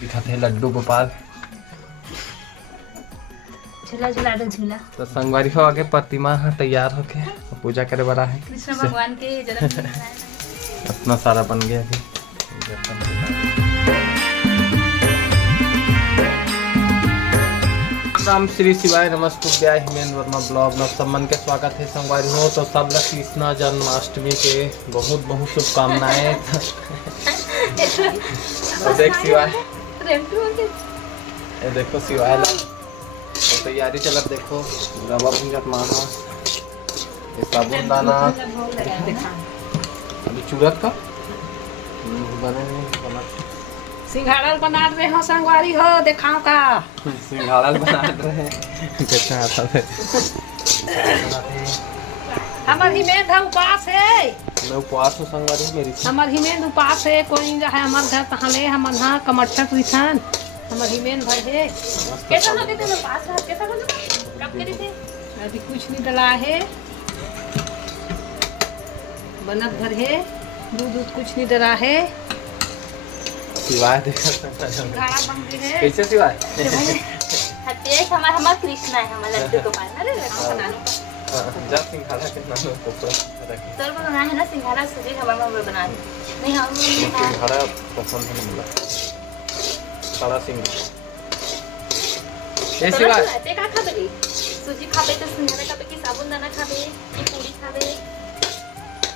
दिखाते हैं लड्डू गोपाल झूला झूला दो झूला। तो संगवारी हो आगे प्रतिमा तैयार होके पूजा करे बड़ा है कृष्ण भगवान के जन्मदिन इतना सारा बन गया अभी। राम श्री शिवाय नमस्तुभ्याय हिमेंद्र वर्मा ब्लॉग में सब मन के स्वागत है। संगवारी हो तो सब लोग कृष्ण जन्माष्टमी के बहुत बहुत शुभकामनाएं। देख शिवाय ये देखो शिवाय तो तैयारी चलत देखो रवा भुंजत माना ये साबुन दाना अभी चूरत का बने नहीं बना सिंघाड़ा बना रहे हो संगवारी हो दिखाओ का सिंघाड़ा बना रहे कितना आता है हमर हिमेंद है उपास है मैं उपवास हूँ संगवारी मेरी हमर हिमेंद उपास है कोई जा है हमर घर तहले हमन हां कमठा कृष्ण हमर हिमेंद भाई है कैसा लगे थे पास है कैसा लगे कब करी थे अभी कुछ नहीं डला है बनत भर है दूध कुछ नहीं डला है शिवाय देखा सिंघाड़ा बन गई है कैसे शिवाय हत्या हमारा कृष्ण है हमारा लड्डू गोपाल। अरे जब सिंघाड़ा के नाम को रखी सर बनाना है ना सिंघाड़ा सूजी हमारा हम बना नहीं हम सिंघाड़ा पसंद है मुझे सारा सिंघाड़ा ये शिवाय ते का खाबे सूजी खाबे तो सिंघाड़ा खाबे की साबुन दाना खाबे की पूरी खाबे।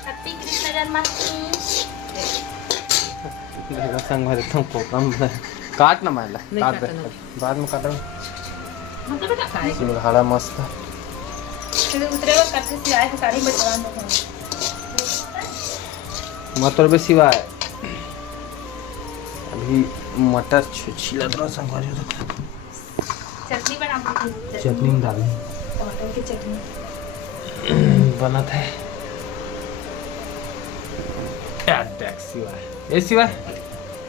हैप्पी कृष्ण जन्माष्टमी। देखो संगवारी तुम प्रोग्राम काट ना मारला काट दे बाद में काटो मतलब बेटा सिंघाड़ा मस्त है फिर उतरेगा करते से आए सारी बचवा दो मटर पे शिवाय अभी मटर छिला दो संगवारी हो चटनी बना चटनी में डाली टमाटर की चटनी बना था टैक शिवाय ये शिवाय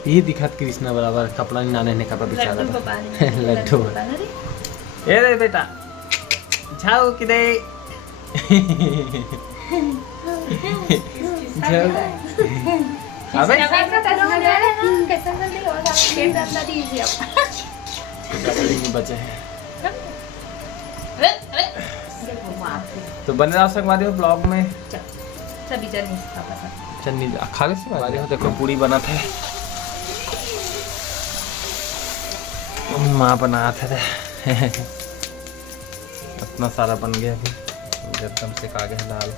ये दिखत कृष्णा बराबर कपड़ा नहीं नाने ने कपड़ा बिछा था लड्डू ये रे बेटा जाओ किधे जाओ अबे बचे हैं तो बने रहो संगवारी हो ब्लॉग में सभी चटनी चन्नी खा ले संगवारी हो देखो पूरी बना था माँ बनाया था इतना सारा बन गया अभी एकदम से खा गया लाल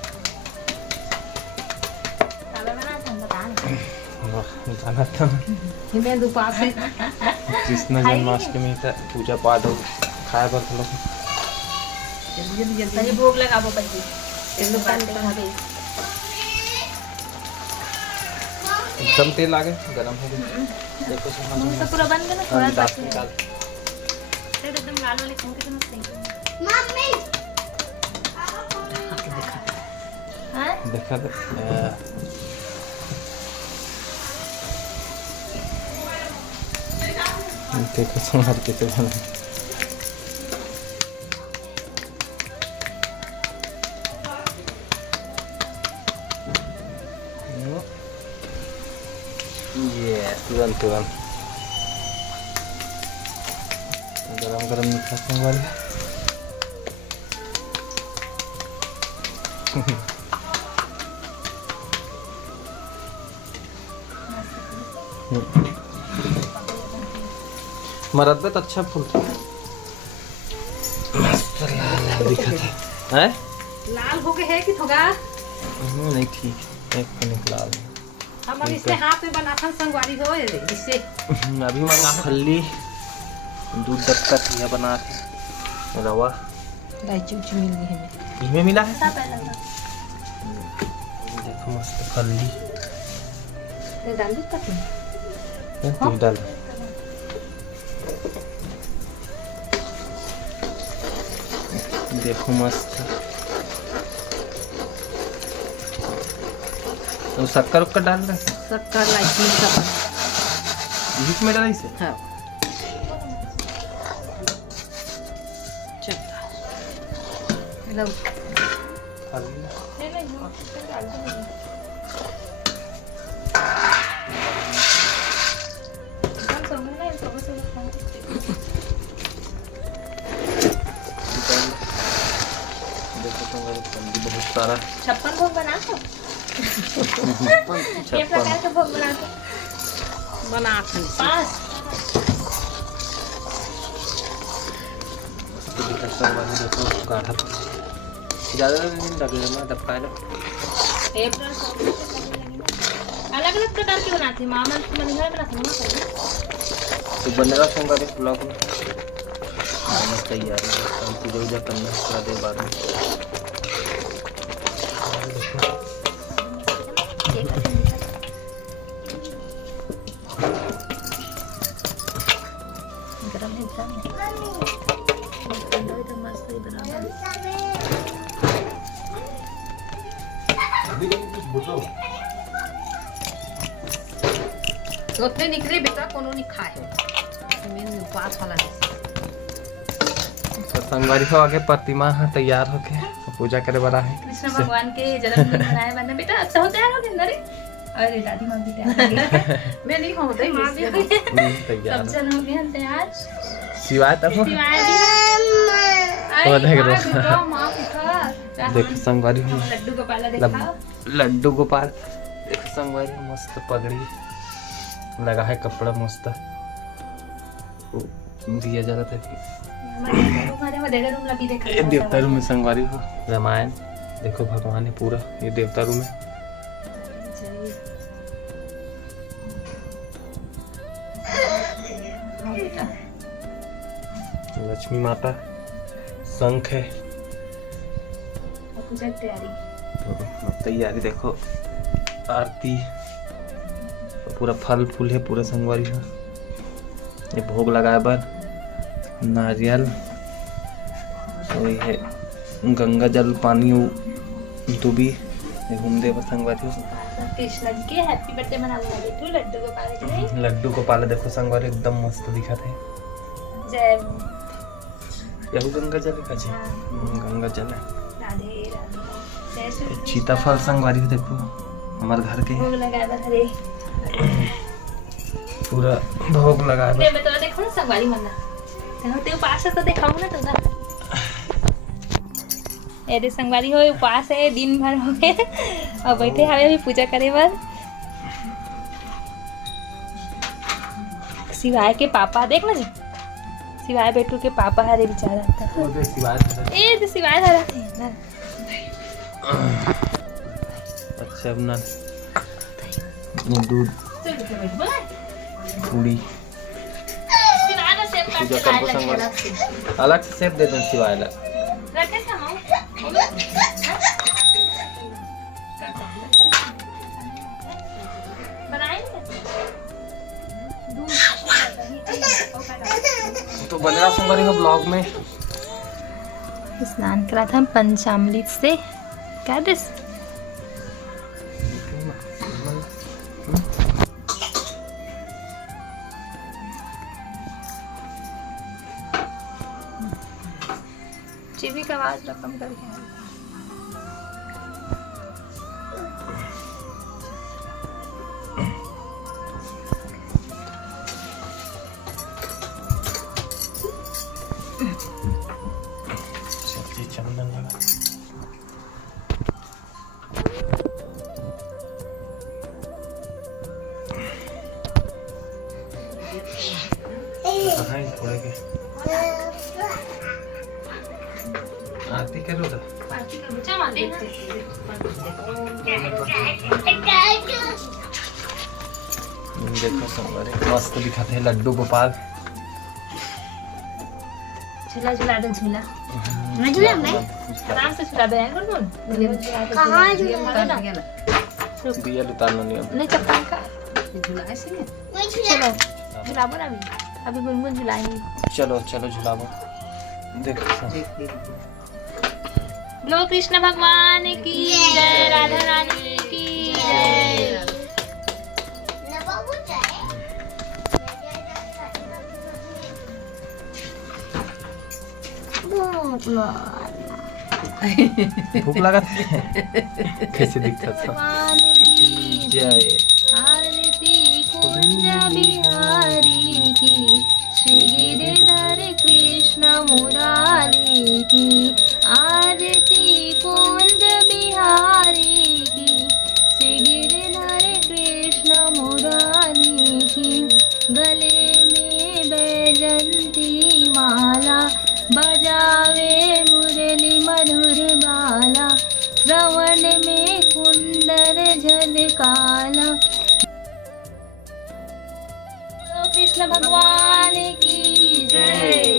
जाना था हिमेंद उपास है कृष्ण जन्माष्टमी का पूजा पाठ हो खाए बर लोग जल्दी जल्दी सही भोग लगाबो बच्ची तेल पाते खाबे एकदम तेल आ गया गरम हो गया देखो तो पूरा बन गया ना थोड़ा सा निकाल तेल एकदम लाल वाले कौन कितना सही मम्मी हां देखा तो देखो संभाल के बना ये तुरंत तुरंत गरम गरम मीठा संगवारी मरद पे तो अच्छा फूलता है मस्त लाल दिखा था है लाल हो गए है कि थोड़ा नहीं ठीक एक पनीर लाल हमर इससे हाथ में बनाथन संगवारी हो इससे अभी मंगा फल्ली दूध दत्ता किया बना थे रवा इलायची उची मिल गई हमें इसमें मिला है सब अलग देखो मस्त फल्ली ये डाल दी तक तू डाल देखो मस्त तो शक्कर उक्कर डाल रहे शक्कर इलायची सब बीच में डाला इसे हां चल लो ले ले डाल दो हम समझ नहीं सारा 56 भोग बना दो। ये प्रकार के भोग बना दो। बना 5 गाढ़ा ज़्यादा नहीं लगेगा मैं दबका लो। अलग अलग प्रकार की बनाती है मामा, मैंने घर बनाती हूँ तो बनेगा सोमवार के ब्लॉग में तैयारी काम पूजा वूजा करना थोड़ा देर बाद में। गरम है एकदम मस्त ही बना। सोते निकले बेटा कोनो नहीं खाए मेन पास वाला है। तो संगवारी हो आगे प्रतिमा तैयार होके पूजा करे बड़ा है। कृष्ण भगवान के जन्मदिन मनाए बना बेटा। अच्छा हो तैयार हो गए अरे अरे दादी माँ भी तैयार हो गई। मैं नहीं खाऊं दे माँ भी हो गई। तैयार सब जन हो गए तैयार। सिवाय तब शिवाय भी वो देख रहे तो माँ पिता देखो संगवारी हो लड्डू गोपाल दिखाओ। लड्डू गोपाल देखो संगवारी मस्त पगड़ी लगा है कपड़ा मस्त दिया जा रहा था। ये देवता रूम में संगवारी हो रामायण देखो भगवान है पूरा ये देवता रूम है। लक्ष्मी माता शंख है तैयारी देखो आरती पूरा फल फूल है पूरा संगवारी है। ये भोग लगाए पर नारियल वही है गंगा जल पानी दूबी घूमते पर संगवारी हो। कृष्ण जी के हैप्पी बर्थडे मनाने वाले तू लड्डू गोपाल के। लड्डू गोपाल देखो संगवारी एकदम मस्त दिखा थे। जय यही गंगा जल का जी गंगा जल है। राधे राधे जय श्री कृष्ण। सीताफल संगवारी हो देखो हमारे घर के भोग लगाए हरे पूरा भोग लगाए मैं तो देखो ना संगवारी मना देखो ते उपास है तो दिखाऊं ना तो ना। अरे संगवारी हो उपास है दिन भर हो गए और बैठे हवे अभी पूजा करे बर। शिवाय के पापा देख ना जी शिवाय बेटू के पापा हरे बेचारा था। ए तो शिवाय हरा थे ना। अच्छा अपना दूध पूड़ी शिवाय का सेब काट के लाल लगे अलग से सेब दे दें शिवाय अलग रखे समाओ तो बनेगा सोमवार का ब्लॉग में स्नान करा था पंचामृत से क्या दिस टीवी का आवाज कम करके चंदन लगा थोड़े के आरती करो तो देखो संगवारी मस्त दिखाते हैं लड्डू गोपाल। झूला झूला दे झूला मैं झूला मैं आराम से झूला दे कौन कहां झूला दिया उतारना नहीं अब नहीं चप्पल का झूला ऐसे नहीं चलो झूलाबो ना अभी गुनगुन झूलाएंगे। चलो चलो झूलाबो देखो बोलो कृष्ण भगवान की जय राधा रानी की जय। भूख लगा था कैसे दिखता था। भगवान की जय आरती कुंज बिहारी की श्री गिरिधर कृष्ण मुरारी की आरती कुंज बिहारी बसंती माला, बजावे मुरली मधुर बाला, श्रवण में कुंडल झलकाला। कृष्ण भगवान की जय।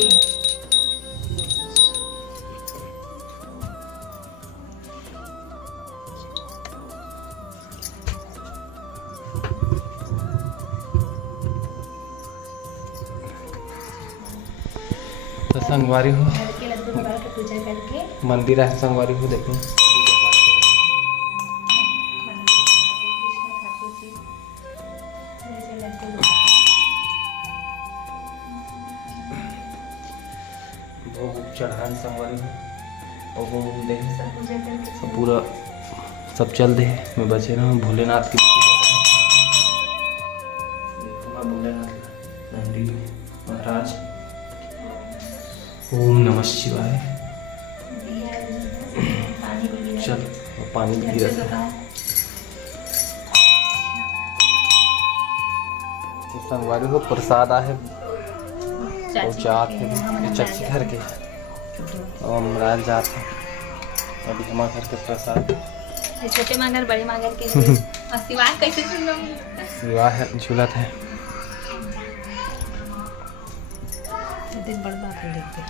तो संगवारी हो लड्डू गोपाल की पूजा करके मंदिर है संगवारी हो देखो भोग चढ़ान संगवारी हो और वो दे पूजा करके सब पूरा सब चल दे मैं बचे रहा हूँ भोलेनाथ की भोलेनाथ नंदी महाराज। ओम नमः शिवाय। चल पानी भी गिरा तो संगवारी हो प्रसाद आहे और जात है चच्ची घर के और अमराल जात है अभी हमारे घर के प्रसाद छोटे मांगर बड़े मांगर के और सिवान कैसे सुन विवाह है झूलत है बड़ बात है देखते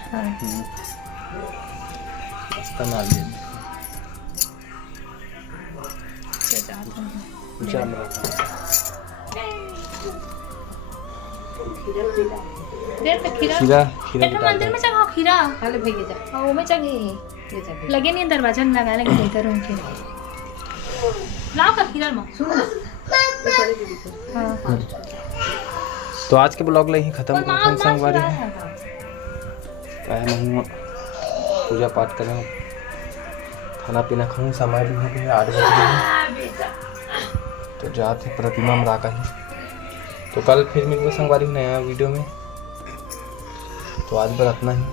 खीरा मंदिर में चढ़ाओ खीरा पहले भैया जा और वो में चढ़े ये जा लगे नहीं दरवाजा में लगा लगे देकर उनके लाओ का खीरा मां सुन हां तो आज के ब्लॉग ले ही खत्म करते हैं संगवारी नहीं पूजा पाठ करें खाना पीना खाऊं समय भी हो गया 8 बज गए तो जाते प्रतिमा में राका ही तो कल फिर मिलेंगे संगवारी नया वीडियो में तो आज बस इतना ही।